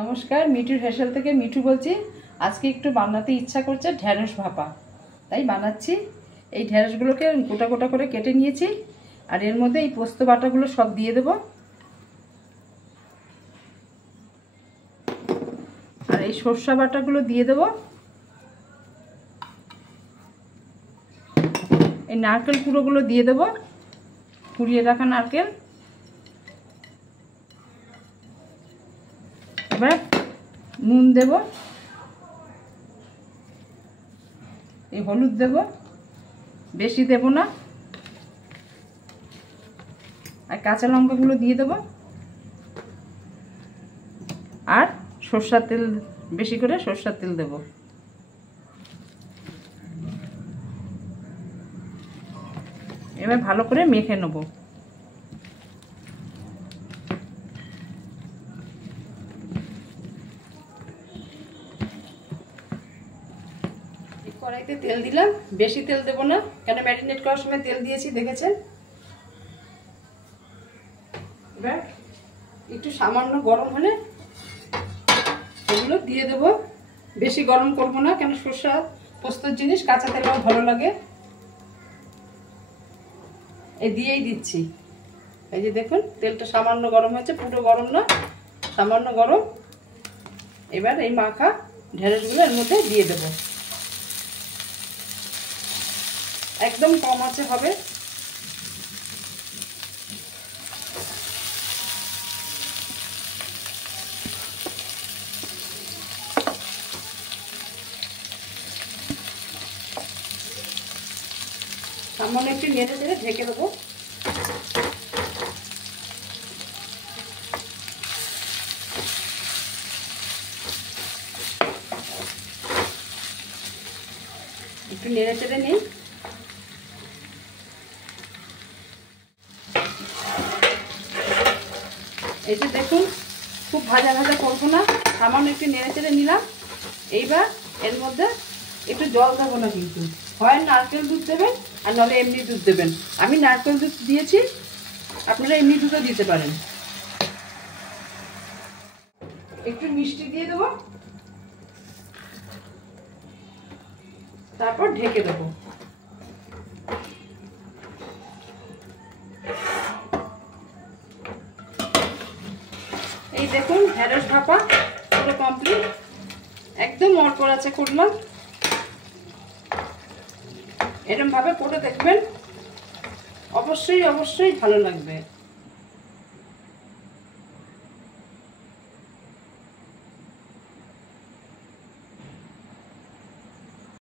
নমস্কার, মিঠুর হেসেল থেকে মিঠু বলছি। আজকে একটু বানাতে ইচ্ছা করছে ঢ্যাঁড়স ভাপা, তাই বানাচ্ছি। এই ঢ্যাঁড়সগুলোকে গোটা গোটা করে কেটে নিয়েছি, আর এর মধ্যে এই পোস্ত বাটাগুলো সব দিয়ে দেবো, আর এই সরষা বাটাগুলো দিয়ে দেবো। এই নারকেল কুড়োগুলো দিয়ে দেবো, কুড়িয়ে রাখা নারকেল। এবার নুন দেব, এই হলুদ দেব, বেশি দেব না, আর কাঁচা লঙ্কাগুলো দিয়ে দেব, আর সরষের তেল, বেশি করে সরষের তেল দেব। এবার ভালো করে মেখে নেব। কড়াইতে তেল দিলাম, বেশি তেল দেব না, কেন ম্যারিনেট করার সময় তেল দিয়েছি দেখেছেন। এবার একটু সামান্য গরম হলে এগুলো দিয়ে দেব। বেশি গরম করব না, কেন সরষা পোস্তর জিনিস কাঁচা তেলেও ভালো লাগে। এই দিয়েই দিচ্ছি। এই যে দেখুন, তেলটা সামান্য গরম হয়েছে, পুরো গরম না, সামান্য গরম। এবার এই মাখা ঢেঁড়সগুলো এর মধ্যে দিয়ে দেব। একদম কম আঁচে হবে। সামান্য একটু নেড়ে চেড়ে ঢেকে দেবো। একটু নেড়ে চেড়ে নিই। এই যে দেখুন, খুব ভাজা ভাজা করবো না, সামান্য একটু নেড়ে চেড়ে নিলাম। এইবার এর মধ্যে একটু জল দেবো না, কিন্তু হয় নারকেল দুধ দেবেন আর নাহলে এমনি দুধ দেবেন। আমি নারকেল দুধ দিয়েছি, আপনারা এমনি দুধও দিতে পারেন। একটু মিষ্টি দিয়ে দেবো, তারপর ঢেকে দেবো। এই দেখুন, ঢেঁড়স ভাপা পুরো কমপ্লিট। একদম অল্প আঁচে করলাম। এরকম ভাবে করে দেখবেন, অবশ্যই অবশ্যই ভালো লাগবে।